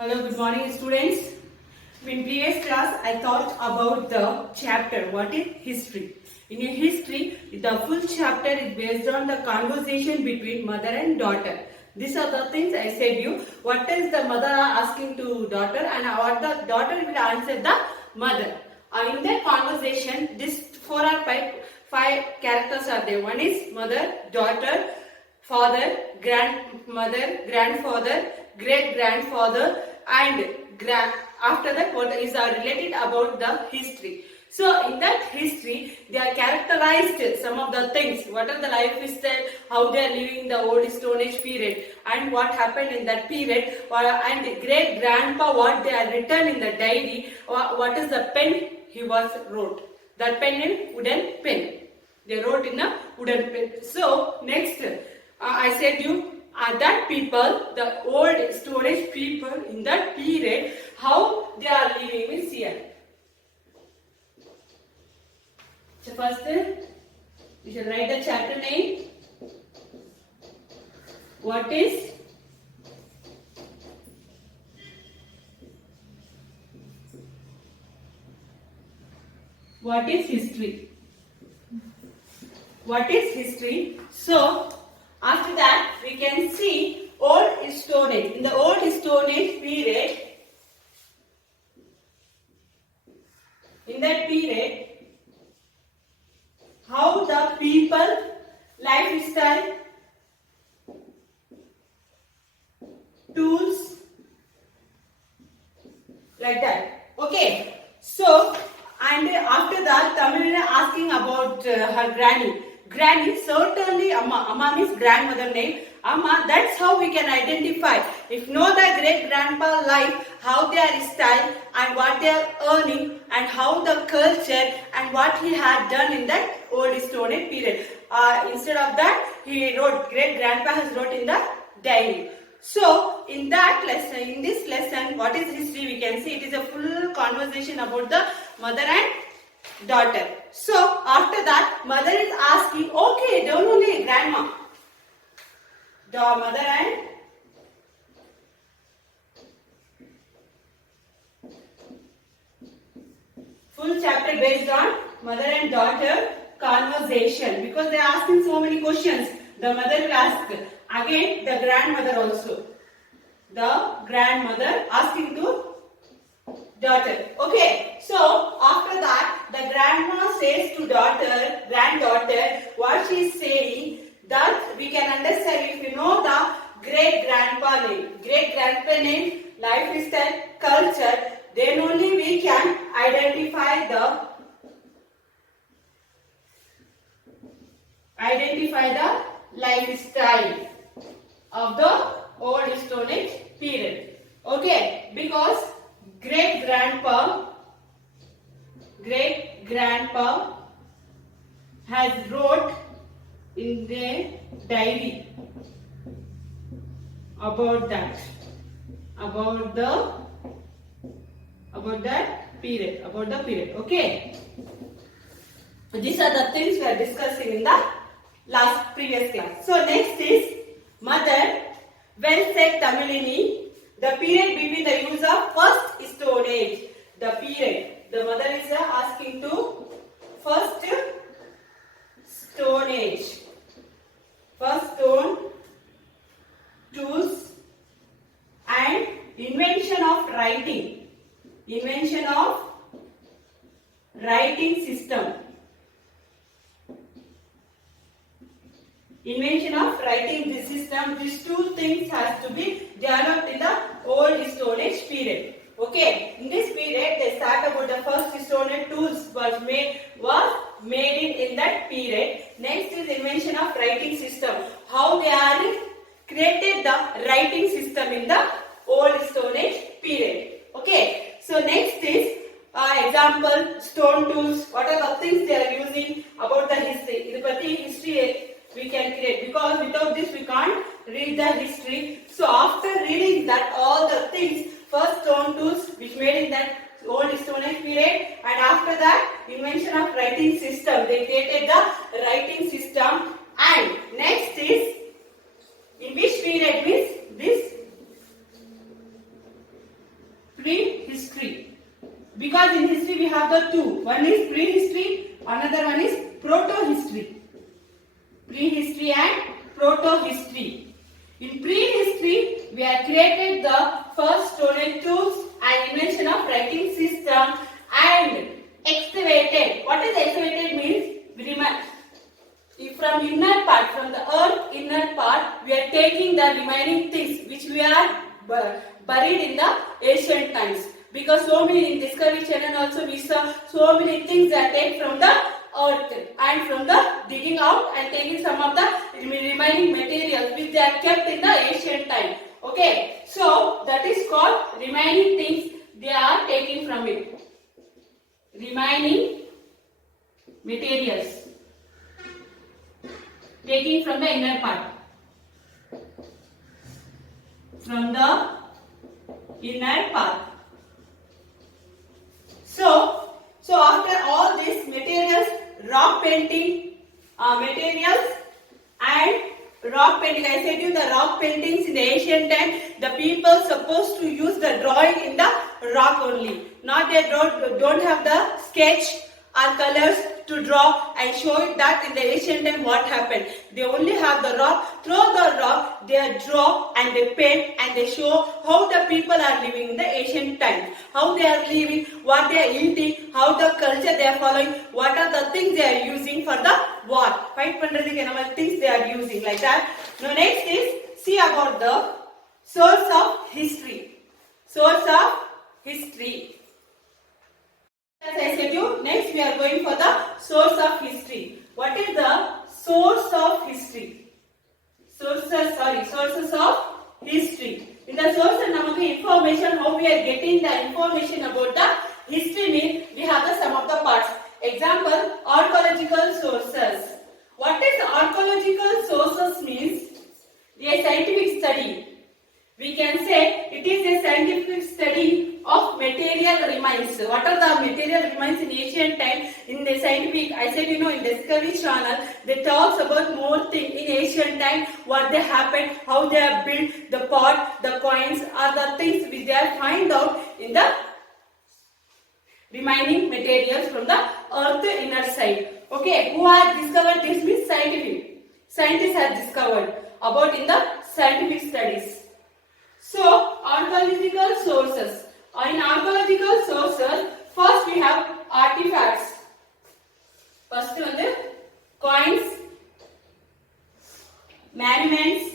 Hello, good morning students. In previous class, I thought about the chapter, what is history. In a history, the full chapter is based on the conversation between mother and daughter. These are the things I said you. What is the mother asking to daughter and what the daughter will answer the mother. In that conversation, these 4 or 5 characters are there. One is mother, daughter, father, grandmother, grandfather, great grandfather, and after that what is related about the history. So in that history they are characterized some of the things, what are the lifestyle, how they are living the old Stone Age period and what happened in that period, and great grandpa what they are written in the diary, what is the pen he was wrote, that pen in wooden pen, they wrote in a wooden pen. So next I said you that people, the old Stone Age people in that period, how they are living is here. So first we shall write the chapter name. What is history? What is history? So after that we can see old Stone Age. In the old Stone Age period, in that period, how the people lifestyle, tools, like that. Okay. So and after that Tamilina asking about her granny. Granny, certainly Amma. Amma means grandmother name. Amma, that's how we can identify. If know the great grandpa life, how they are style and what they are earning and how the culture and what he had done in that old Stone Age period. Instead of that, he wrote, great grandpa has wrote in the diary. So in that lesson, in this lesson, what is history? We can see it is a full conversation about the mother and daughter. So after that, mother is asking, okay, don't only grandma. The mother and full chapter based on mother and daughter conversation, because they are asking so many questions. The mother will ask again, the grandmother also. The grandmother asking to daughter. Okay, so after that the grandma says to granddaughter, what she is saying, that we can understand if you know the great grandpa name, lifestyle, culture, then only we can identify the lifestyle of the old Stone Age period. Okay, because great grandpa has wrote in the diary about that period. Okay, these are the things we are discussing in the previous class. So next is mother. Well said, Tamilini. The period between the use of first Stone Age. The period. The mother is asking to first Stone Age. First stone, tools, and invention of writing. Invention of writing system. Invention of writing the system. These two things has to be developed in the old Stone Age period. Okay, in this period they start about the first Stone Age tools was made in that period. Next is invention of writing system. How they are created the writing system in the old Stone Age period. Okay, so next is example stone tools. What are the things they are using, about the history. History we can create, because without this we can't read the history. So after reading that all the things, first stone tools which made in that old Stone Age period, and after that invention of writing system, they created the writing system. And next is in which period means this we have the two. One is prehistory, another one is proto-history. Prehistory and proto-history. In prehistory, we have created the first stone tools and invention of writing system and excavated. What is excavated means? From inner part, from the earth inner part, we are taking the remaining things which we are buried in the ancient times. Because so many in Discovery Channel also we saw so many things that take from the earth and from the digging out and taking some of the remaining materials which they are kept in the ancient time. Okay, so that is called remaining things they are taking from it. Remaining materials taking from the inner part. From the inner part. So after all these materials, rock painting materials and rock painting. I said you the rock paintings in the ancient time, the people supposed to use the drawing in the rock only. Not they don't have the sketch or colors to draw and show it that in the ancient time what happened. They only have the rock. Through the rock they draw and they paint and they show how the people are living in the ancient times. How they are living, what they are eating, how the culture they are following, what are the things they are using for the war. Fight pandradhukku enama things they are using like that. Now next is see about the source of history. Source of history. As I said you, next we are going for the source of history. What is the source of history? Sources of history. In the source namakku information, how we are getting the information about the history means we have the sum of the parts. Example, archaeological sources. What is archaeological sources means? A scientific study. We can say it is a scientific study of material remains. What are the material remains in ancient time? In the scientific, I said in Discovery Channel, they talks about more things in ancient time, what they happened, how they have built the pot, the coins, are the things which they have find out in the remaining materials from the earth inner side. Okay, who has discovered this means scientific. Scientists have discovered about in the scientific studies. So, archaeological sources. In archaeological sources, first we have artifacts. First one is coins, monuments,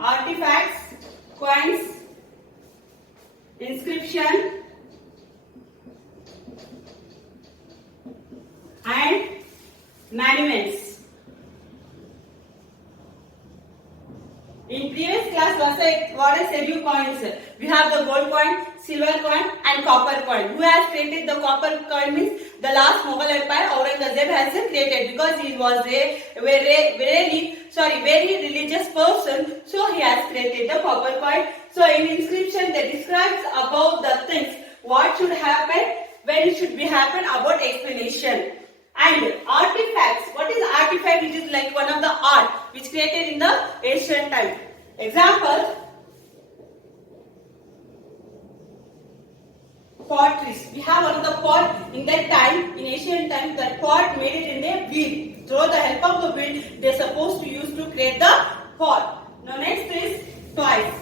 artifacts, coins, inscription, and monuments. In previous class, what I said you coins. We have the gold coin, silver coin, and copper coin. Who has created the copper coin means the last Mughal Empire Aurangzeb has created because he was a very religious person. So he has created the copper coin. So in inscription, they describes about the things what should happen, when it should be happen, about explanation. And artifacts. What is artifact? It is like one of the art which created in the ancient time. Example, potteries. We have one of the pot in that time, in ancient time, that pot made it in a wheel. Through the help of the wheel, they are supposed to use to create the pot. Now next is toys.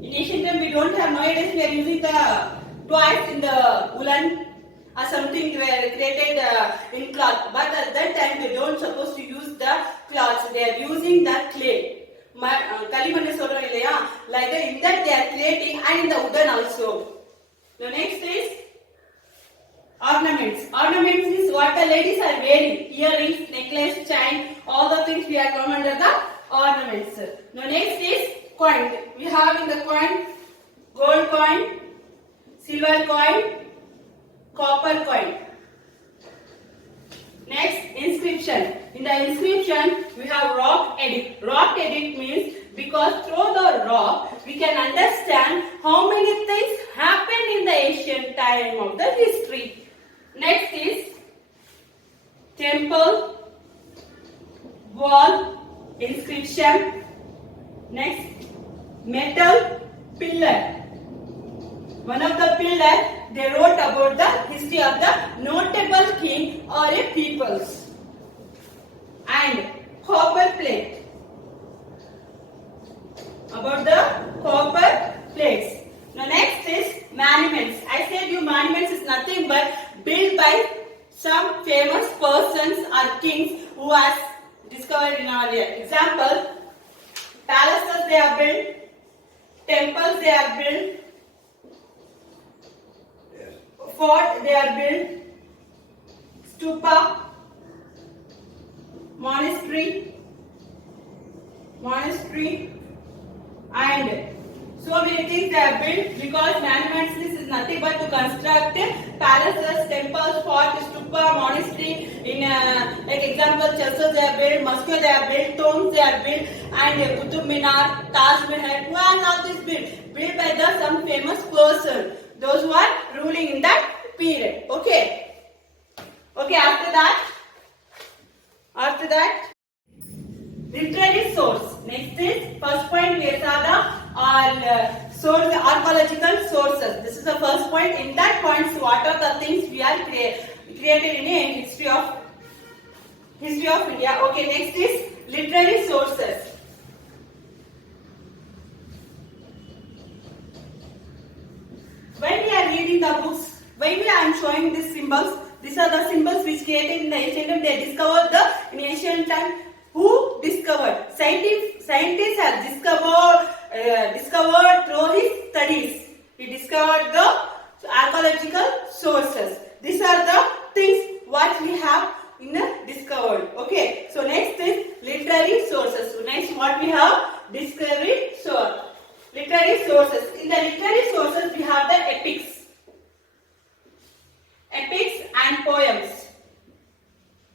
In ancient time we don't have, nowadays we are using the toys in the woolen or something created in cloth. But at that time they don't supposed to use the cloths. They are using the clay. Like that in that they are creating, and in the wooden also. The next is ornaments. Ornaments is what the ladies are wearing. Earrings, necklace, chain, all the things we are come under the ornaments. The next is coin. We have in the coin gold coin, silver coin, copper coin. Next, inscription. In the inscription, we have rock edict. Rock edict means because through the rock, we can understand how many things happened in the ancient time of the history. Next is temple, wall, inscription, Next, metal pillar. One of the pillars, they wrote about the history of the notable king or a peoples. And copper plate. About the copper plates. Now next is monuments. I said you monuments is nothing but built by some famous persons or kings who has discovered in our area. Example, palaces they are built, temples they are built, fort they are built, stupa, monastery, and so many things they are built because monuments is nothing but to construct palaces, temples, forts, stupa, monastery. In like example, churches they are built, mosques they are built, tombs they are built, and Qutub Minar, Taj Mahal. Who has all this built? Built by the some famous person. Those who are ruling in that period. Okay. Okay. After that. Literary source. Next is first point. We saw the source, archaeological sources. This is the first point. In that points, what are the things we are created in a history of India. Okay. Next is literary sources. When we are reading the books, when I am showing these symbols, these are the symbols which created in the ancient time. They discovered in ancient time. Who discovered? Scientists have discovered through his studies. He discovered the archaeological sources. These are the things what we have discovered. Okay. So next is literary sources. So next what we have? Literary sources. In the literary sources we have the epics and poems.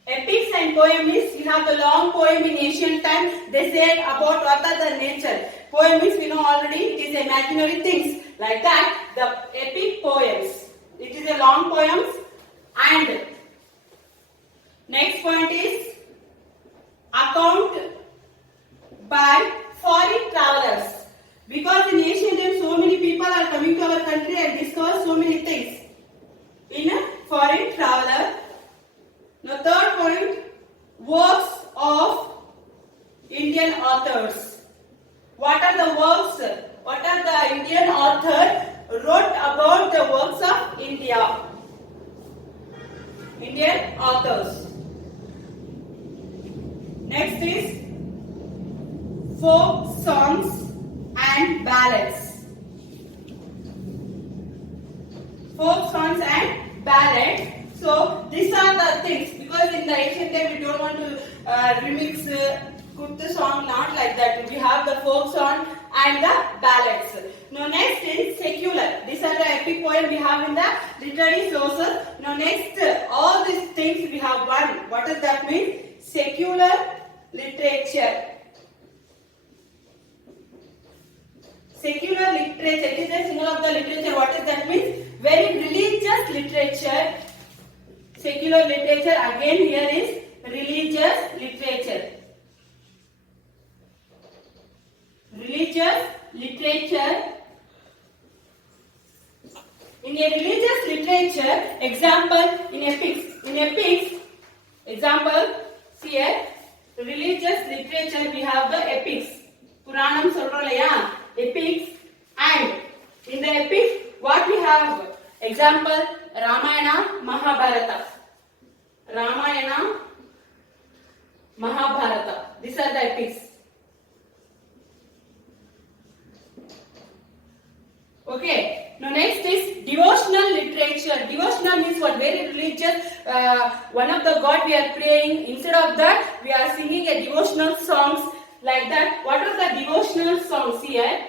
Epics and poem is we have the long poem in ancient time. They said about what are the nature. Poem is we know already it is imaginary things. Like that the epic poems. It is a long poems. And next point is account by foreign travelers. Because in ancient times so many people are coming to our country and discover so many things. In a foreign traveler. Now third point, works of Indian authors. What are the works? What are the Indian authors wrote about the works of India? Indian authors. Next is folk songs and ballads. Folk songs and ballads. So these are the things because in the ancient time we don't want to remix put the song not like that. We have the folk song and the ballads. Now next is secular. These are the epic poem we have in the literary sources. Now next all these things we have one. What does that mean? Secular literature. Secular literature. It is a symbol of the literature. What does that mean? Very religious literature. Secular literature again here is religious literature. Religious literature. In a religious literature, example in epics, example here, religious literature we have the epics. Puranam solrolaya, epics, and in the epics what we have? Example Ramayana, Mahabharata. Ramayana, Mahabharata. These are the epics. Okay. Now next is devotional literature. Devotional means what? Very religious. One of the God we are praying. Instead of that, we are singing a devotional songs like that. What are the devotional songs here?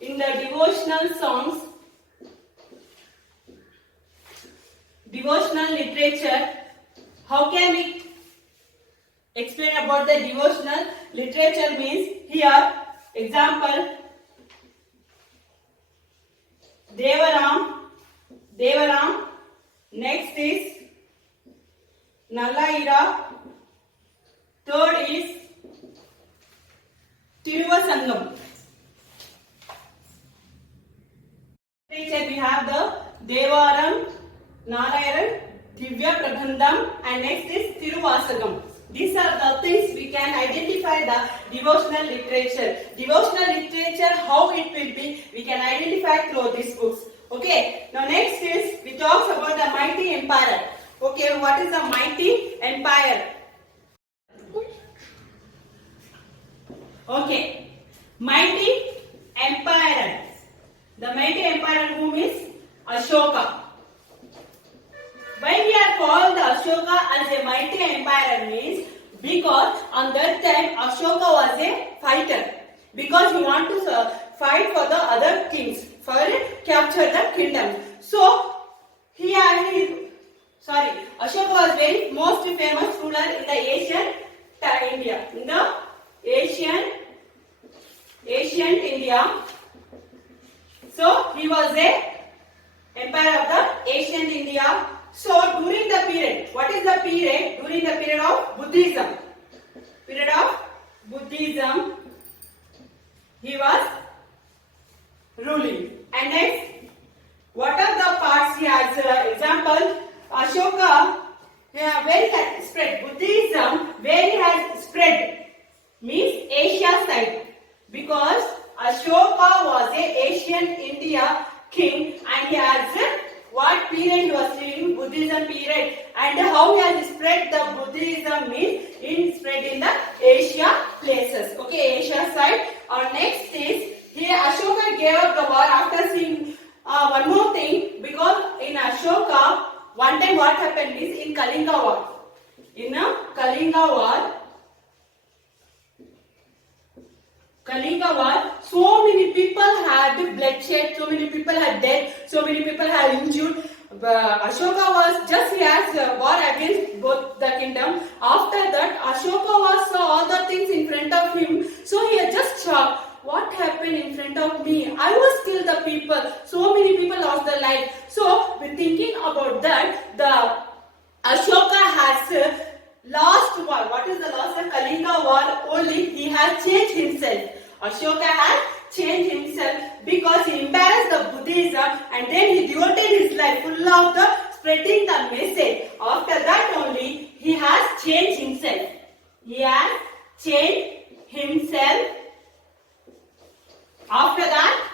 In the devotional songs, devotional literature, how can we explain about the devotional literature means here, example, Devaram, next is Nalaira, third is Tiruvasangam. Literature we have the Devaram, Narayan, Divya Prabandham, and next is Tiruvasagam. These are the things we can identify the devotional literature. Devotional literature, how it will be, we can identify through these books. Okay, now next is, we talk about the mighty empire. Okay, what is the mighty empire? Okay, mighty empire. The mighty empire whom is Ashoka. Why we are called Ashoka as a mighty empire means because on that time Ashoka was a fighter. Because he want to fight for the other kings, for capture the kingdom. So Ashoka was very most famous ruler in the ancient India. In the ancient India. So he was a empire of the ancient India. So during the period, what is the period? During the period of Buddhism. Period of Buddhism, he was ruling. And next, what are the parts he has? Example, Ashoka, where he has spread Buddhism, where he has spread means Asia side. Because Ashoka was a Asian India king and he has what period he was living? Buddhism period. And how he has spread the Buddhism means in spread in the Asia places. Okay, Asia side. Next is here Ashoka gave up the war after seeing one more thing, because in Ashoka one time what happened is in Kalinga war. In Kalinga war, so many people had bloodshed, so many people had dead, so many people had injured. Ashoka was just, he has war against both the kingdom. After that, Ashoka was saw all the things in front of him, so he had just shocked. What happened in front of me? I was killed the people. So many people lost their life. So, with thinking about that, the Ashoka has lost war. What is the loss of Kalinga war? Only he has changed himself. Ashoka has changed himself because he embarrassed the Buddhism and then he devoted his life full of the spreading the message. After that only he has changed himself. He has changed himself. After that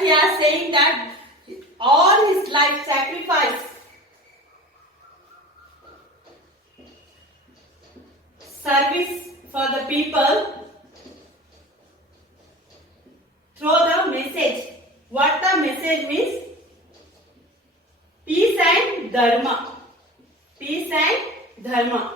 he is saying that all his life sacrifice, service for the people through the message. What the message means? Peace and Dharma. Peace and Dharma.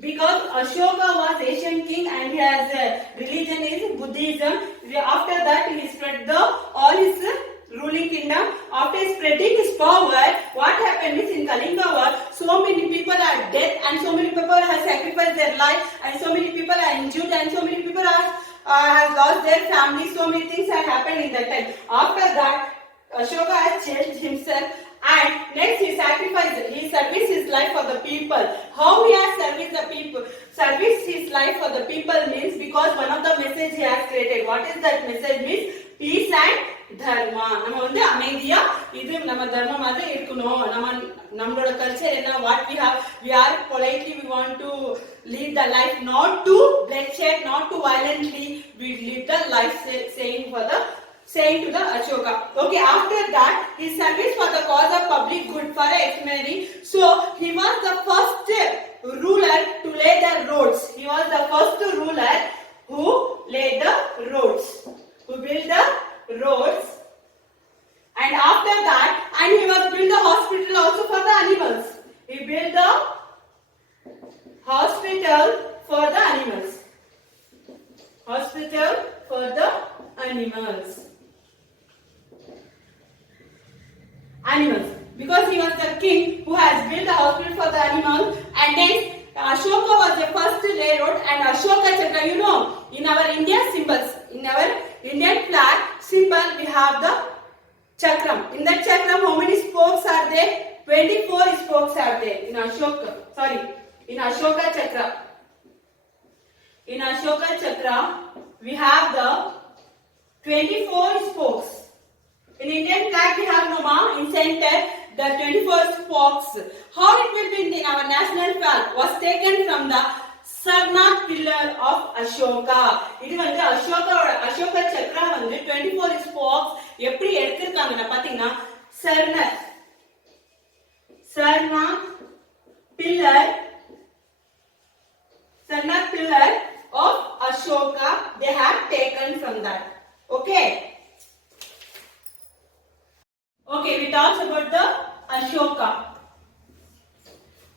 Because Ashoka was Asian king and his religion is Buddhism. After that he spread all his ruling kingdom. After spreading his power, what happened is in Kalinga war, so many people are dead and so many people have sacrificed their life and so many people are injured and so many people have lost their family. So many things have happened in that time. After that, Ashoka has changed himself. And next he sacrificed, he serviced his life for the people. How he has serviced the people? Serviced his life for the people means because one of the message he has created. What is that message means? Peace and Dharma. நம்ம வந்து அமைதியா இது நம்ம தர்மம் மாதிரி இருக்கணும். நம்மளோட culture என்ன? What we are politely, we want to lead the life not to bloodshed, not to violently. We live the life saying to the Ashoka. Okay, after that, his service for the cause of public good for humanity. So, he was the first ruler to lay the roads. He was the first ruler who laid the roads, who built the roads. And after that, and he was built the hospital also for the animals. He built the hospital for the animals. Hospital for the animals. Because he was the king who has built a hospital for the animals. And then Ashoka was the first to lay road. And Ashoka Chakra, you know, in our Indian symbols, in our Indian flag symbol, we have the chakram. In that chakram, how many spokes are there? 24 spokes are there in Ashoka. In Ashoka Chakra. In Ashoka Chakra, we have the 24 spokes. In Indian flag, we have Noma in center, the 24 spokes. How it will be in our national flag was taken from the Sarnath pillar of Ashoka. It is Ashoka Chakra 24 spokes. எப்படி எடுத்திருக்காங்கன்னா பாத்தீங்கன்னா Sarnath pillar of Ashoka, they have taken from that. Okay. Okay, we talked about the Ashoka,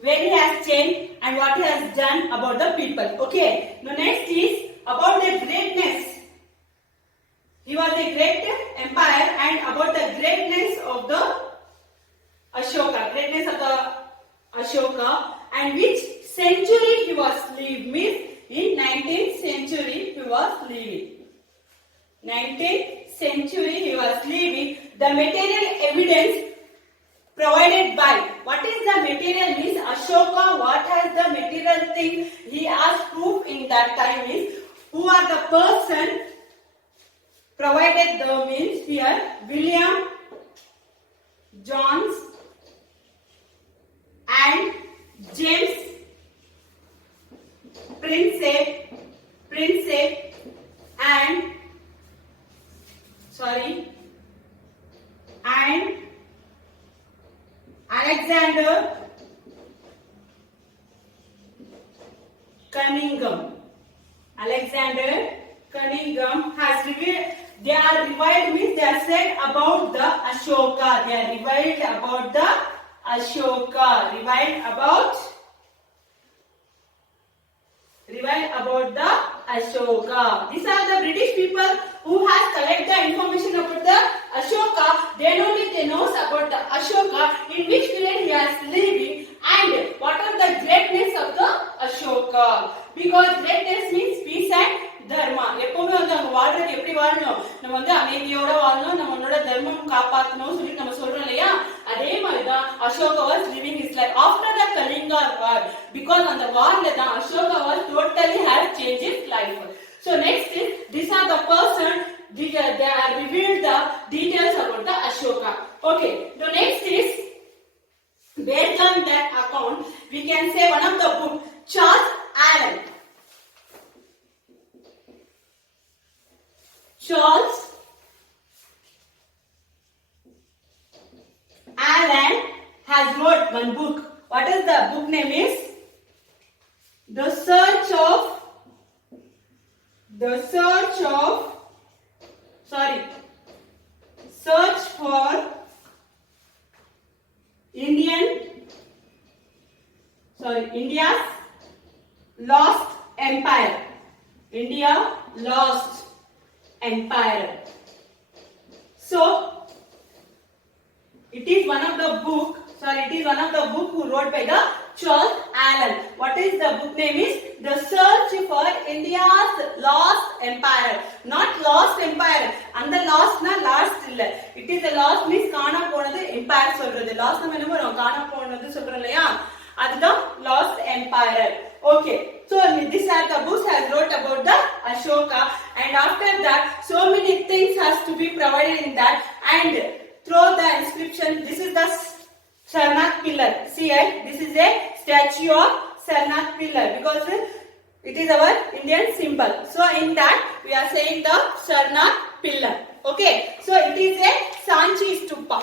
where he has changed and what he has done about the people. Okay. Now next is about the greatness. He was a great empire, and about the greatness of the Ashoka, and which century he was living. Means in 19th century he was living. 19th century he was living. The material evidence provided by, what is the material means Ashoka, what has the material thing he has proof in that time is, who are the person provided the means here, William Jones and James Prinsep and Alexander Cunningham has revealed. They are reviled means they are said about the Ashoka. They are reviled about the Ashoka. Reviled about the Ashoka. These are the British people who has collected the information about the Ashoka. Then only they knows about the Ashoka, in which period he is living and what are the greatness of the Ashoka. Because greatness means peace and dharma. எப்பவுமே அவங்க வாழ்றது எப்படி வாழணும், நம்ம அமைதியோட வாழணும், நம்மளோட தர்மம் காப்பாற்றணும் சொல்லி நம்ம சொல்றோம் இல்லையா, அதே மாதிரிதான் Ashoka was living his life after the Kalinga war. Because on the war தான் Ashoka was totally has changed his life. So next is, these are the person, they are revealed the details about the Ashoka. Okay, the next is, based on that account, we can say one of the book, Charles Allen has wrote one book. What is the book name is? The Search for India's Lost Empire. India Lost Empire. So it is one of the book who wrote by the Charles Allen. What is the book name is? The Search for India's Lost Empire. Not Lost Empire. And the lost na last illa. It is a lost means காணா போனது empire சொல்றது. Lost நம்ம என்ன பண்ணுவோம், காணா போனது சொல்றோம் இல்லையா, அதுதான் Lost Empire. Okay, so these are the books has wrote about the Ashoka, and after that so many things has to be provided in that, and through the inscription, this is the Sarnath pillar. See here, this is a statue of Sarnath pillar because it is our Indian symbol. So in that we are saying the Sarnath pillar. Okay, so it is a Sanchi stupa.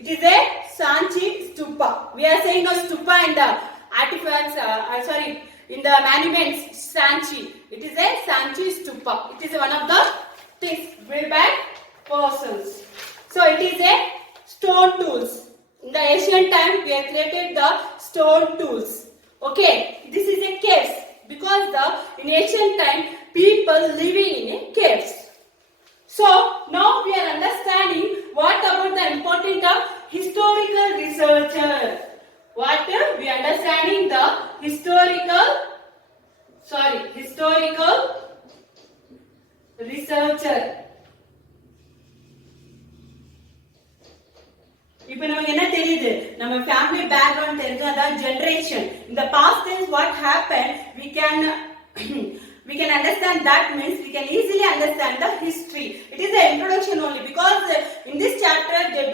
It is a Sanchi stupa. We are saying a stupa in the artifacts, in the monuments, Sanchi. It is a Sanchi stupa. It is one of the things built by persons. So it is a stone tools. In the ancient time, we have created the stone tools. Okay, this is a caves because in ancient time people living in a caves. So now we are understanding what about the importance of historical researcher. What we are understanding the historical researcher. இப்போ நமக்கு என்ன தெரியுது, தெரியுது, நம்ம family background தெரிஞ்சதான் generation. In the past tense what happened, we can understand, that means we can easily understand the history. It is the introduction only, because in this chapter they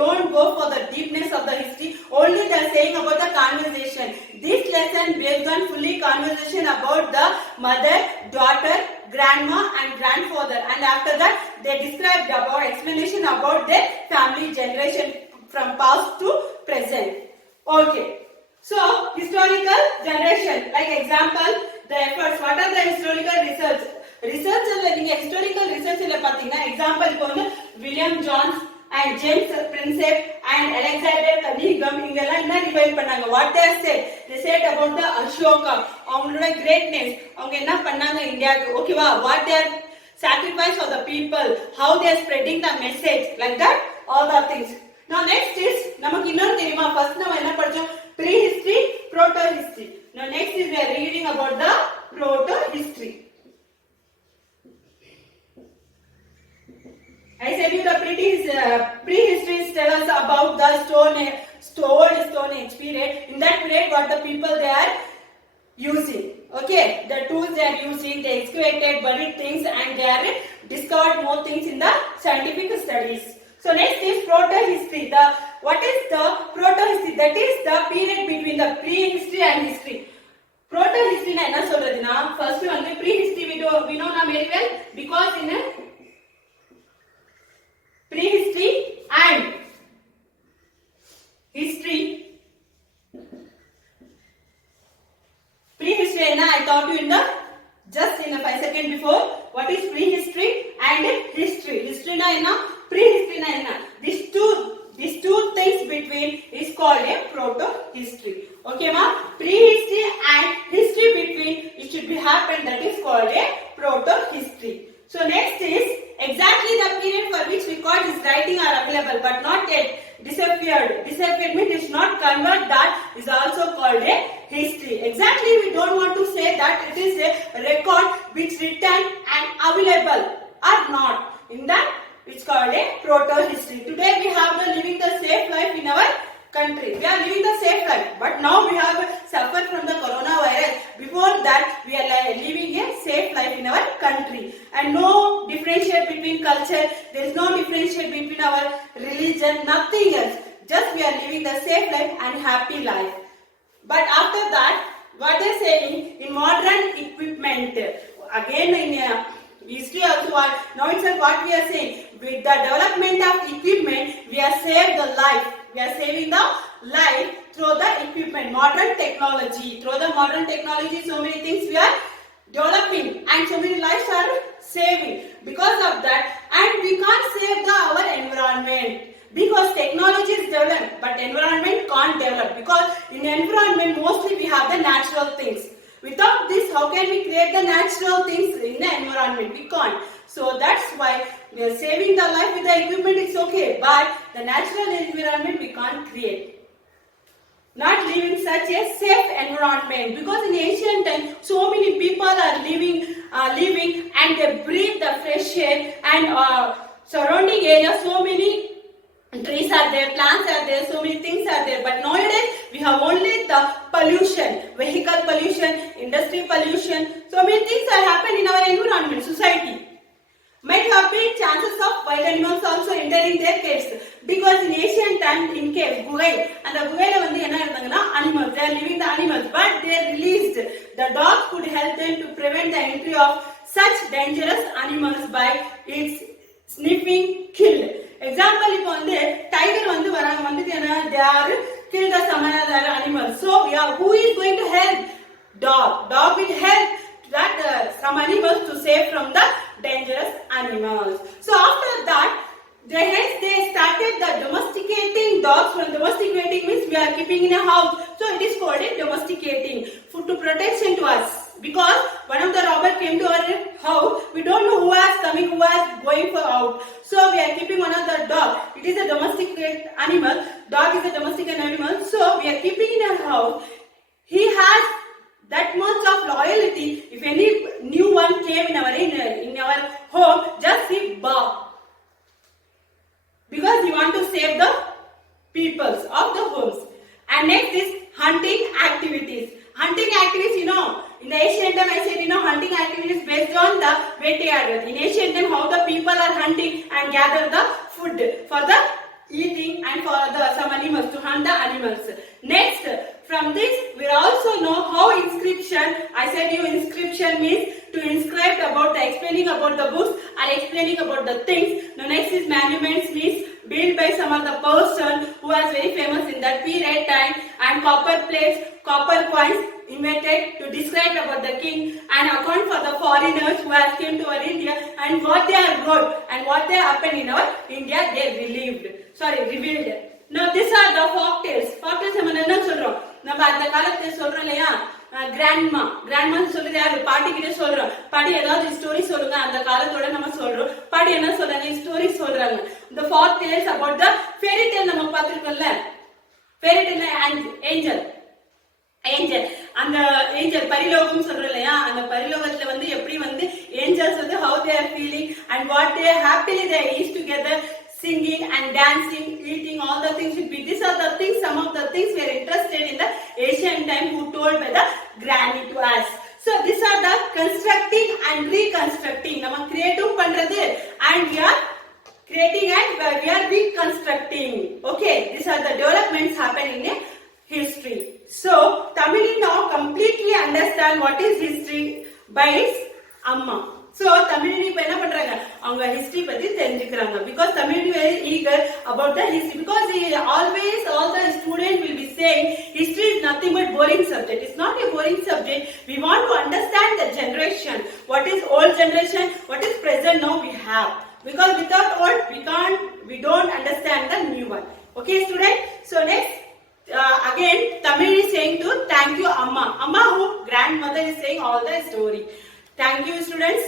don't go for the deepness of the history, only they are saying about the conversation. This lesson based on fully conversation about the mother, daughter, grandma and grandfather, and after that they described about explanation about their family generation from past to present. Okay, so historical generation, like example, the efforts. What are the historical research? Researchல நீங்க historical researchல பாத்தீங்கன்னா example இப்போ வந்து William Jones and James Prinsep and Alexander Cunningham இங்கெல்லாம் என்ன revile பண்ணாங்க? What they said? They said about the Ashoka, அவங்களோட greatness, அவங்க என்ன பண்ணாங்க இந்தியாக்கு, ஓகேவா? What they are sacrifice for the people, how they are spreading the message, like that, all the things. Now next is நமக்கு இன்னொரு தெரியுமா? First நம்ம என்ன படிச்சோம்? Prehistory, proto-history. Now next is we are reading about the proto-history. I said you the prehistory tell us about the old Stone Age period. In that period, what the people they are using, okay, the tools they are using, they excavated, buried things, and they are discovered more things in the scientific studies. So next is proto-history. What is the proto-history? That is the period between the prehistory and history. Proto-history na enna solradhuna, first வந்து prehistory we know na very well, because in prehistory and history. Prehistory I taught you in the just in a 5 seconds before. What is prehistory and history? History na enna, prehistory na enna. These two things between is called a proto-history. Okay ma? Prehistory and history between it should be happen, that is called a proto-history. So next is exactly the period for which record is writing are available but not yet disappeared. Disappeared means it's not convert, that is also called a history. Exactly we don't want to say that it is a record which written and available or not. In that it's called a proto-history. Today we have the living the safe life in our country. We are living the safe life, but now we have suffered from the coronavirus. Before that we are living a safe life in our country, and no differentiate between culture, there is no differentiate between our religion, nothing else, just we are living the safe life and happy life. But after that what they are saying, in modern equipment, again in history also, now itself what we are saying, with the development of equipment we are saved the life. We are saving the life through the equipment, modern technology. Through the modern technology, so many things we are developing and so many lives are saving because of that. And we can't save our environment because technology is developed, but environment can't develop, because in environment mostly we have the natural things. Without this, how can we create the natural things in the environment? We can't. So that's why we are saving the life with the equipment, it's okay, but the natural environment we can't create. Not living such a safe environment, because in ancient times so many people are living and they breathe the fresh air, and surrounding area so many trees are there, plants are there, so many things are there. But nowadays we have only the pollution, vehicle pollution, industry pollution, so many things are happening in our environment, society. Might have been chances of wild animals also entering their caves, because in ancient time in cave guhai, and the guhaila வந்து என்ன இருந்தாங்கன்னா animals, they are living the animals, but they are released. The dogs could help them to prevent the entry of such dangerous animals by its sniffing kill. Example இப்போ வந்து tiger வந்து வராங்க, வந்து என்ன, they are kill the some other animals. So yeah, who is going to help? Dog will help that some animals to save from the dangerous animals. So after that they started the domesticating dogs. From domesticating means we are keeping in a house, so it is called a domesticating, for to protection to us, because one of the robber came to our house, we don't know who is coming, who is going for out, so we are keeping one of the dog. It is a domesticated animal. Dog is a domesticated animal, so we are keeping in our house. He has that much of loyalty. If any new one came in our home, just he bark, because he want to save the peoples of the homes. And next is hunting activities. Hunting activities, in the ancient time I said, hunting activities based on the veteyadad. In ancient time, how the people are hunting and gather the food for the eating and for some animals, to hunt the animals. Next, from this we also know how inscription. I said inscription means to inscribe about the explaining about the books or explaining about the things. Now next is monuments, means built by some of the person who was very famous in that period time, and copper plates, copper coins invented to describe about the king and account for the foreigners who has came to our India and what they are wrote and what they happened in our India, they revealed. Now these are the folk tales. Folk tales நம்ம என்ன சொல்றோம்? நம்ம அந்த காலத்துல சொல்றோம் இல்லையா, grandma சொல்றது யாரு? பாட்டி கிட்ட சொல்றோம். பாட்டி ஏதாவது ஸ்டோரி சொல்லுங்க, அந்த காலத்தோட நம்ம சொல்றோம். பாட்டி என்ன சொல்றாங்க? ஸ்டோரி சொல்றாங்க. The folk tales about the fairy tale நம்ம பார்த்திருக்கோம்ல, fairy tale angel அந்த ஏஞ்சல் பரிலோகம் சொல்றோம் இல்லையா, அந்த பரிலோகத்துல வந்து எப்படி வந்து ஏஞ்சல்ஸ் வந்து how they are feeling and what they happily they eat together, singing and dancing, eating, all the things should be. These are the things, some of the things we are interested in the ancient time who told by the granny to us. So these are the constructing and reconstructing. நம்ம creative பண்றது and we are creating and we are reconstructing. Okay, these are the developments happening in history. So Tamil now completely understand what is history by its amma. So Tamil இப்ப என்ன பண்றாங்க, அவங்க history பத்தி தெரிஞ்சுக்கிறாங்க. Because Tamil very eager about the history, because always all the students will be saying history is nothing but boring subject. It's not a boring subject. We want to understand the generation, what is old generation, what is present now we have. Because without old we don't understand the new one. Okay student, so next again Tamil is saying to thank you amma who grandmother is saying all the story. Thank you students.